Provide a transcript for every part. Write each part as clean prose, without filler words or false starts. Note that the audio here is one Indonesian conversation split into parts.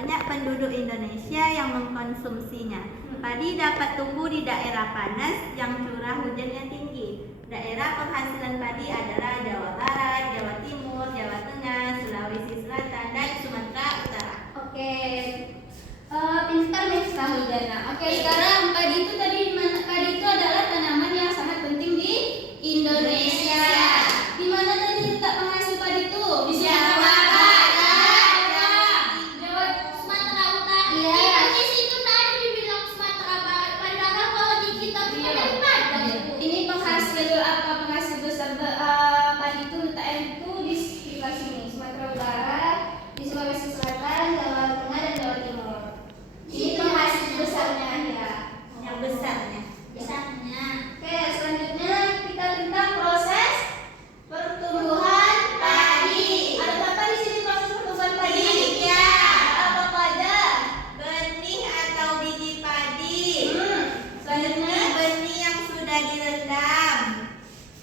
banyak penduduk Indonesia yang mengkonsumsinya. Padi dapat tumbuh di daerah panas yang curah hujannya tinggi. Daerah penghasilan padi adalah Jawa Barat, Jawa Timur, Jawa Tengah, Sulawesi Selatan, dan Sumatera Utara. Oke, pintar nih sekali Dana. Oke, sekarang padi itu tadi mana? Padi itu adalah tanaman yang sangat penting di Indonesia. Di mana tadi letak penghasil padi itu? Di Jawa Barat, Jawa Sumatera Utara. Iya. Di situ tadi dibilang Sumatera Barat, padahal kalau di kita tuh Iya. kan Padang. Ini penghasil apa? Penghasil besar padi itu letaknya itu di sekitar sini, Sumatera Utara, di Sulawesi Selatan, Jawa Tengah, dan Jawa Timur. Ini penghasil besarnya ya. Yang besarnya. Besarnya. Oke, selanjutnya kita tentang proses pertumbuhan padi. Ada apa di sini proses pertumbuhan padi? Iya. Apa aja? Benih atau biji padi. Selanjutnya Benih yang sudah direndam.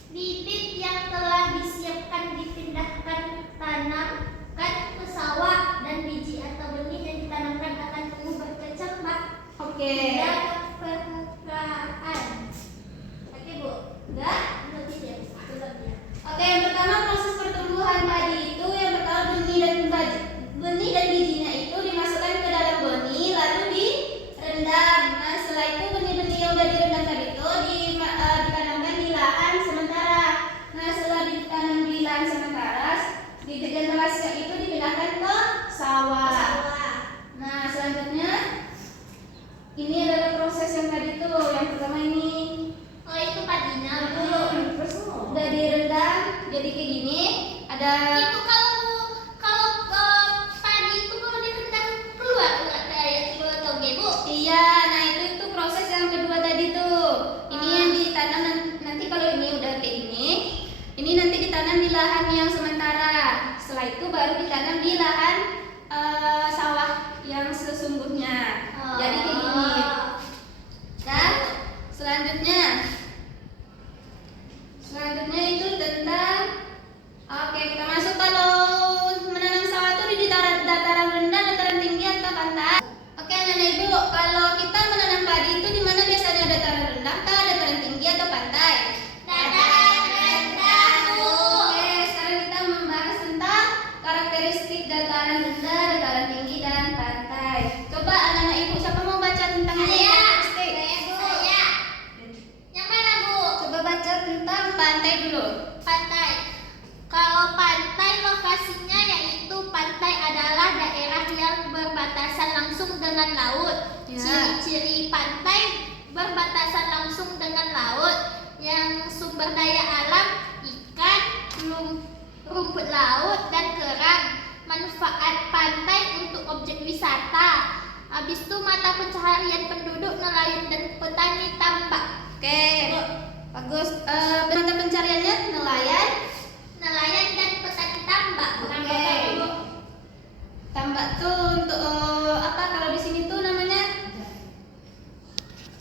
Bibit yang telah disiapkan dipindahkan tanamkan ke sawah, dan biji atau benih yang ditanamkan akan tumbuh berkecambah oke. hingga permukaan. Oke Bu, Udah? belum ya? Belum ya. Oke, yang pertama proses pertumbuhan padi itu yang pertama benih dan bijinya itu dimasukkan ke dalam benih lalu direndam. Nah, setelah itu benih-benih yang udah direndam tadi itu ditanamkan di lahan sementara. Nah, setelah ditanam di lahan sementara, di setelah siap itu dipindahkan ke sawah. Nah, selanjutnya ini adalah proses yang tadi itu. Yang pertama ini Oh itu padinya Bu. terus udah direndam jadi kayak gini. Ada Itu kalau padi itu kalau direndam keluar nggak kayak telur toge Bu? iya, nah itu proses yang kedua tadi tuh. Ini yang ditanam nanti kalau ini udah kayak gini, ini nanti ditanam di lahan yang sementara. Setelah itu baru ditanam di lahan sawah yang sesungguhnya. Jadi kayak gini. Dan selanjutnya itu tentang oke, kita masuk kalau menanam sawah itu di dataran rendah, dataran tinggi atau pantai. Oke, Nenek Ibu, kalau kita menanam padi itu di mana biasanya dataran rendah kah, dataran tinggi atau pantai? Dataran rendah Bu. Oke, sekarang kita membahas tentang karakteristik dataran rendah, dataran tinggi, dan pantai. Coba anak-anak Ibu, siapa mau baca tentang ini? Karakteristik. Saya. Yang mana Bu? Coba baca tentang pantai dulu. Pantai. Kalau pantai lokasinya yaitu pantai adalah daerah yang berbatasan langsung dengan laut. Ya. Ciri-ciri pantai berbatasan langsung dengan laut yang sumber daya alam ikan, rumput laut, dan kerang. Manfaat pantai untuk objek wisata. Habis itu mata pencaharian penduduk nelayan dan petani tambak. Oke, bagus. Mata pencariannya Nelayan dan petani tambak. Oke. Tambak tuh untuk apa? Kalau di sini tuh namanya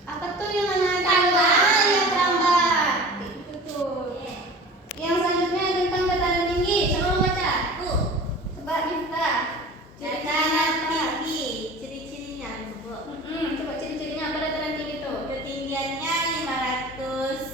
apa tuh yang namanya Tambak. Ya, tambak. Itu tuh. Yang selanjutnya tentang dataran tinggi. Coba mau baca. Bu. Coba Nifta. Dataran tinggi. Ciri-cirinya Bu. Coba ciri-cirinya apa dataran tinggi tuh? Ketinggiannya 500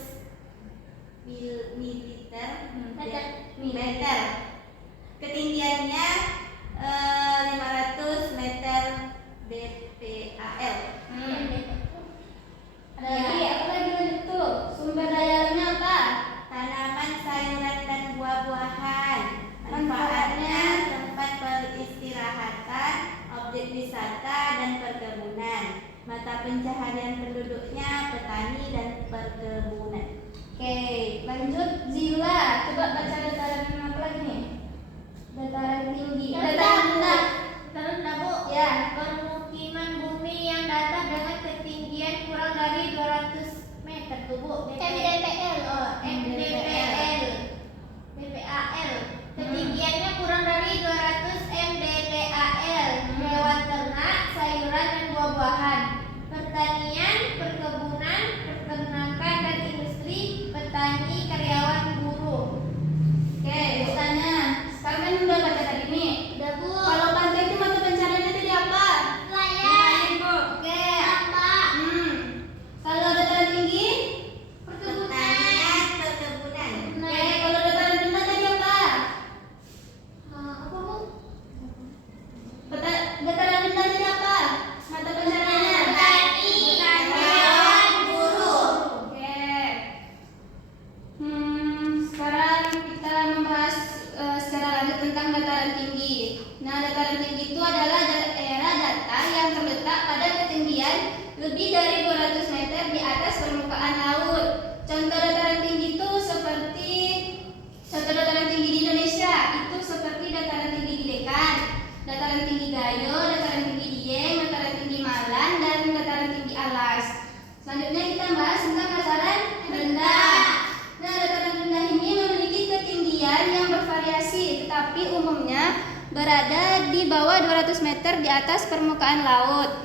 tapi umumnya berada di bawah 200 meter di atas permukaan laut.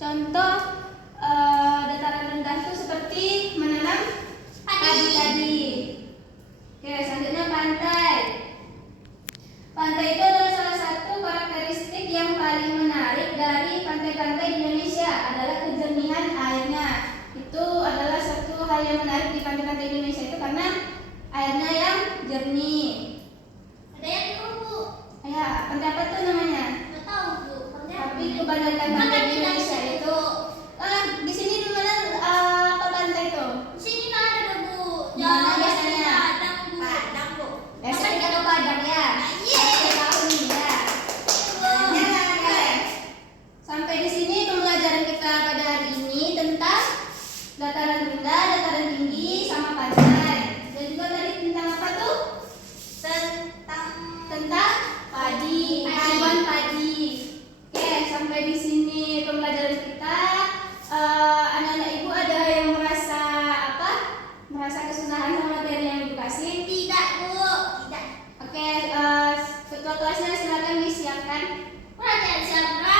Contoh dataran rendah itu seperti menanam padi tadi. Oke, selanjutnya pantai. Pantai itu adalah salah satu karakteristik yang paling menarik dari pantai-pantai di Indonesia adalah kejernihan airnya. Itu adalah satu hal yang menarik di pantai-pantai Indonesia itu karena airnya yang jernih. Ada yang tahu Bu? Ya, pantai apa tuh namanya? Nggak tahu Bu. Pantai apa? Tapi kebanyakan pantai di Indonesia itu. Di sini di mana apa pantai itu? Di sini nggak ada Bu. Di mana biasanya? Padang Bu. Padang, Bu. Biasanya kita ke Padang ya. Setiap tahun nih ya. Sampai di sini pembelajaran kita pada hari ini tentang dataran rendah, dataran tinggi, sama pantai. Dan juga tadi tentang apa tuh? Tentang padi, haluan padi. Oke, sampai di sini pembelajaran kita. Anak-anak ibu ada yang merasa apa? Merasa kesusahan sama materi yang ibu kasih? Tidak Bu. Tidak. Oke, ketua kelasnya silakan disiapkan. Perhatian siapa?